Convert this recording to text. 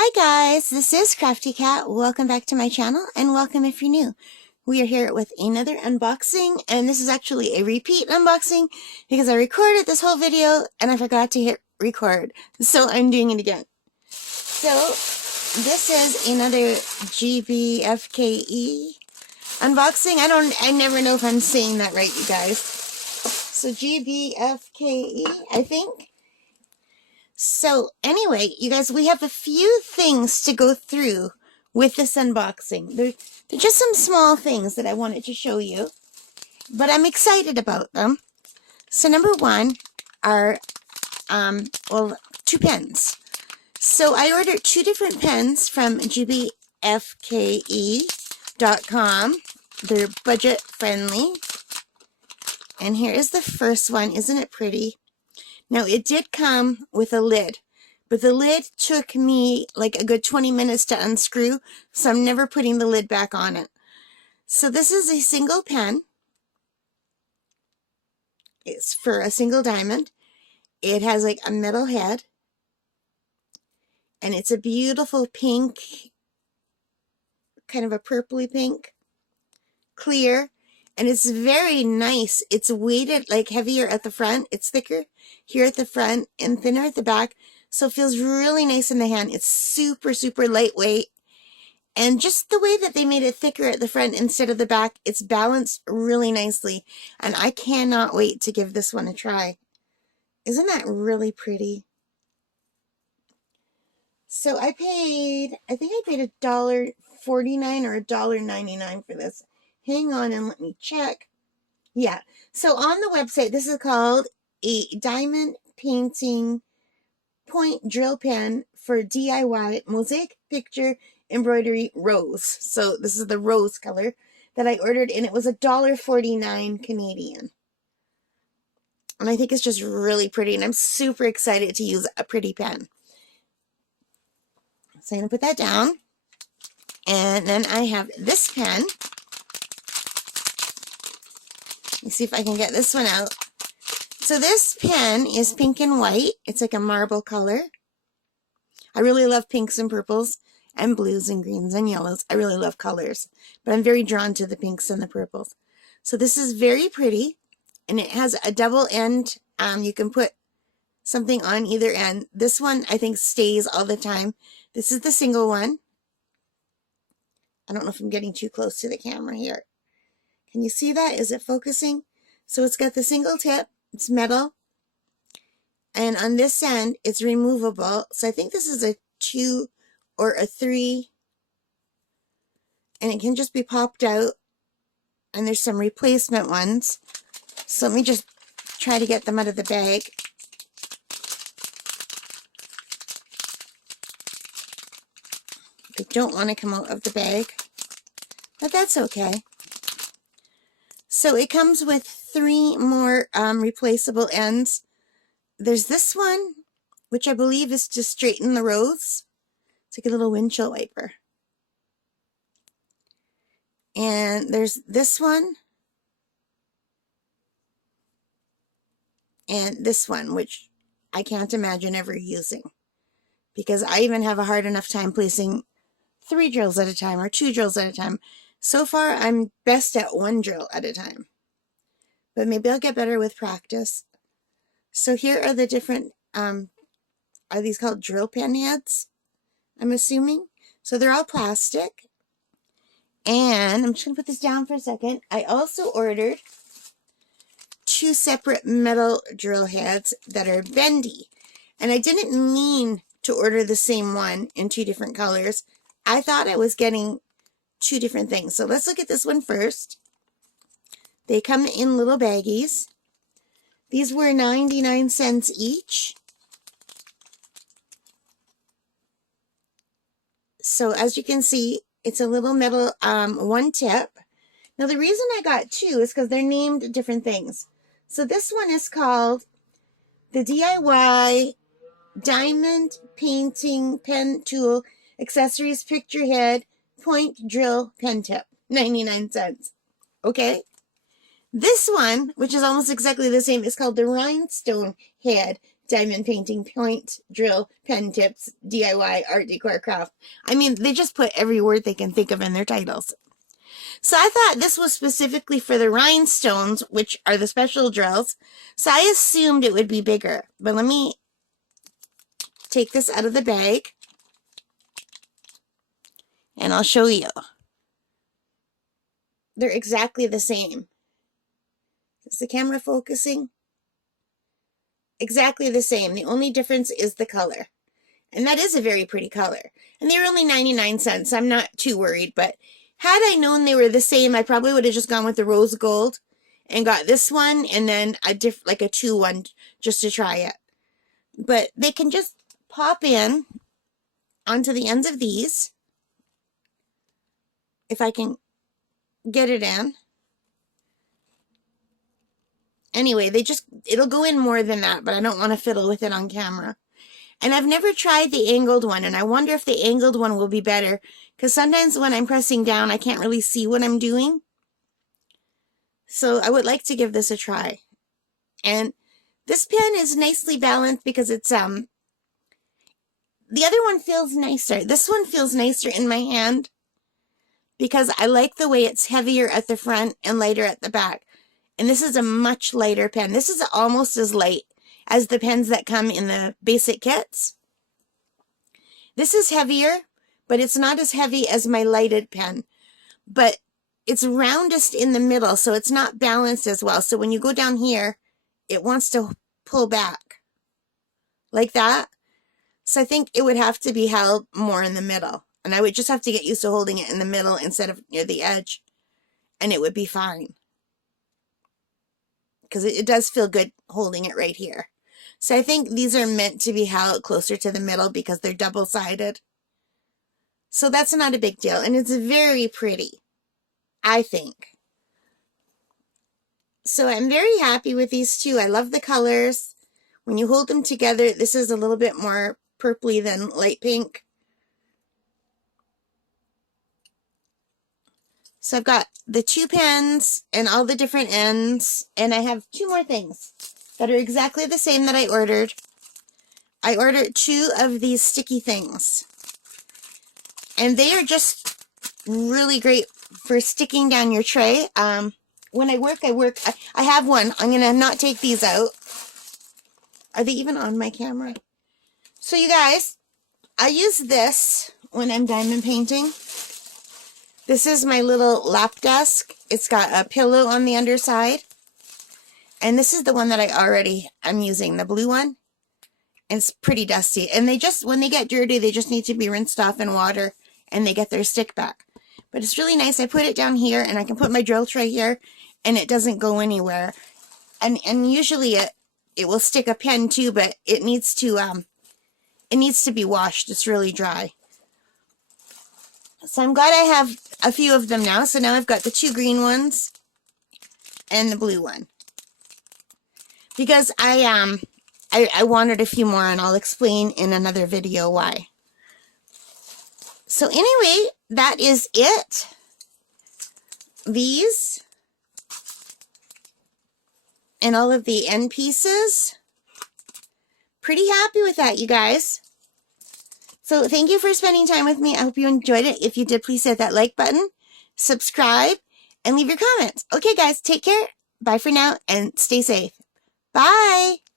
Hi guys, this is Crafty Cat. Welcome back to my channel and welcome if you're new. We are here with another unboxing, and this is actually a repeat unboxing because I recorded this whole video and I forgot to hit record. So I'm doing it again. So this is another GBFKE unboxing. I never know if I'm saying that right, you guys. So GBFKE, I think. So anyway, you guys, we have a few things to go through with this unboxing. They're just some small things that I wanted to show you, but I'm excited about them. So number one are, two pens. So I ordered two different pens from GBFKE.com. They're budget friendly. And here is the first one. Isn't it pretty? Now, it did come with a lid, but the lid took me like a good 20 minutes to unscrew, so I'm never putting the lid back on it. So this is a single pen. It's for a single diamond. It has like a metal head, and it's a beautiful pink, kind of a purpley pink, clear, and it's very nice. It's weighted, like heavier at the front. It's thicker here at the front and thinner at the back. So it feels really nice in the hand. It's super, super lightweight. And just the way that they made it thicker at the front instead of the back, it's balanced really nicely. And I cannot wait to give this one a try. Isn't that really pretty? So I think I paid $1.49 or $1.99 for this. Hang on and let me check. Yeah, so on the website, this is called a diamond painting point drill pen for DIY mosaic picture embroidery rose. So this is the rose color that I ordered, and it was $1.49 Canadian. And I think it's just really pretty, and I'm super excited to use a pretty pen. So I'm going to put that down. And then I have this pen. Let me see if I can get this one out. So this pen is pink and white. It's like a marble color. I really love pinks and purples and blues and greens and yellows. I really love colors, but I'm very drawn to the pinks and the purples. So this is very pretty, and it has a double end. You can put something on either end. This one I think stays all the time. This is the single one. I don't know if I'm getting too close to the camera here. Can you see that? Is it focusing? So it's got the single tip. It's metal. And on this end, it's removable. So I think this is a 2 or a 3. And it can just be popped out. And there's some replacement ones. So let me just try to get them out of the bag. They don't want to come out of the bag. But that's okay. So it comes with 3 more replaceable ends. There's this one, which I believe is to straighten the rose. It's like a little windshield wiper. And there's this one. And this one, which I can't imagine ever using. Because I even have a hard enough time placing 3 drills at a time or 2 drills at a time. So far, I'm best at 1 drill at a time. But maybe I'll get better with practice. So here are the different, are these called drill pen heads? I'm assuming. So they're all plastic. And I'm just going to put this down for a second. I also ordered 2 separate metal drill heads that are bendy. And I didn't mean to order the same one in 2 different colors. I thought I was getting 2 different things. So let's look at this one first. They come in little baggies. These were 99 cents each. So as you can see, it's a little metal one tip. Now the reason I got 2 is because they're named different things. So this one is called the DIY Diamond Painting Pen Tool Accessories Picture Head Point Drill Pen Tip, 99 cents. Okay. This one, which is almost exactly the same, is called the Rhinestone Head diamond painting, point, drill, pen tips, DIY, art decor, craft. I mean, they just put every word they can think of in their titles. So I thought this was specifically for the rhinestones, which are the special drills. So I assumed it would be bigger. But let me take this out of the bag, and I'll show you. They're exactly the same. Is the camera focusing? Exactly the same. The only difference is the color. And that is a very pretty color. And they were only 99 cents. I'm not too worried, but had I known they were the same, I probably would have just gone with the rose gold and got this one and then like a 2-1 just to try it. But they can just pop in onto the ends of these. If I can get it in. Anyway, it'll go in more than that, but I don't want to fiddle with it on camera. And I've never tried the angled one, and I wonder if the angled one will be better, because sometimes when I'm pressing down, I can't really see what I'm doing. So I would like to give this a try. And this pen is nicely balanced because it's, the other one feels nicer. This one feels nicer in my hand because I like the way it's heavier at the front and lighter at the back. And this is a much lighter pen. This is almost as light as the pens that come in the basic kits. This is heavier, but it's not as heavy as my lighted pen. But it's roundest in the middle, so it's not balanced as well. So when you go down here, it wants to pull back like that. So I think it would have to be held more in the middle. And I would just have to get used to holding it in the middle instead of near the edge. And it would be fine. Because it does feel good holding it right here. So I think these are meant to be held closer to the middle because they're double-sided. So that's not a big deal. And it's very pretty, I think. So I'm very happy with these two. I love the colors. When you hold them together, this is a little bit more purpley than light pink. So I've got the 2 pens and all the different ends. And I have 2 more things that are exactly the same that I ordered. I ordered 2 of these sticky things. And they are just really great for sticking down your tray. When I work. I have one. I'm going to not take these out. Are they even on my camera? So you guys, I use this when I'm diamond painting. This is my little lap desk. It's got a pillow on the underside. And this is the one that I'm using, the blue one. And it's pretty dusty. And when they get dirty, they just need to be rinsed off in water and they get their stick back. But it's really nice. I put it down here and I can put my drill tray here and it doesn't go anywhere. And usually it will stick a pen too, but it needs to be washed. It's really dry. So I'm glad I have a few of them now. So now I've got the 2 green ones and the blue one. Because I wanted a few more and I'll explain in another video why. So anyway, that is it. These and all of the end pieces. Pretty happy with that, you guys. So thank you for spending time with me. I hope you enjoyed it. If you did, please hit that like button, subscribe, and leave your comments. Okay, guys, take care. Bye for now, and stay safe. Bye.